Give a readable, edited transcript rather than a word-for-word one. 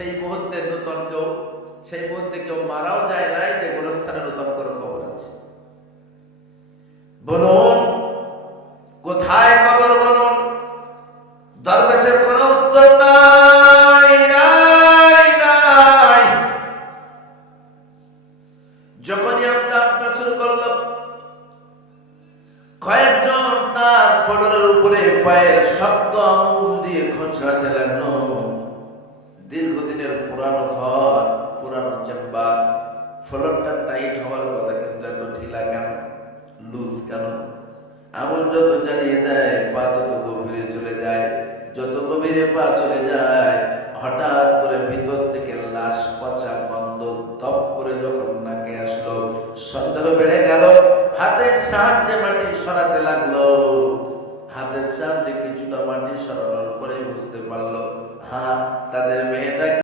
সেই মুহূর্তে সেই মুহূর্তে কেউ মারাও যায় নাই যে গোরস্থানে নতুন করে কবর আছে। বলুন কোথায় কবর? বলুন। দরবেশের কোন উত্তর নাই, নাই, নাই। যখনই আমরা শুরু করলাম, কয়েকজন তার ফলনের উপরে পায়ের শক্ত আঙুল দিয়ে খোঁচড়াতে লাগলো। দীর্ঘদিনের পুরানো ঘর, পুরানো চেম্বার, ফলনটা টাইট হওয়ার কথা, কিন্তু এত ঢিলা কেন, লুজ কেন? আঙুল যত চালিয়ে দেয় পা তত গভীরে চলে যায়, যত গভীরে পা চলে যায় হঠাৎ করে ভিতর থেকে লাশ পচা গন্ধ তপ করে যখন নাকে আসলো, সন্দেহ বেড়ে গেল। হাতের সাহায্যে মাটি সরাতে লাগলো। হাতের সাহায্যে কিছুটা মাটি সরানোর পরে বুঝতে পারলো, হ্যাঁ, তাদের মেয়েটা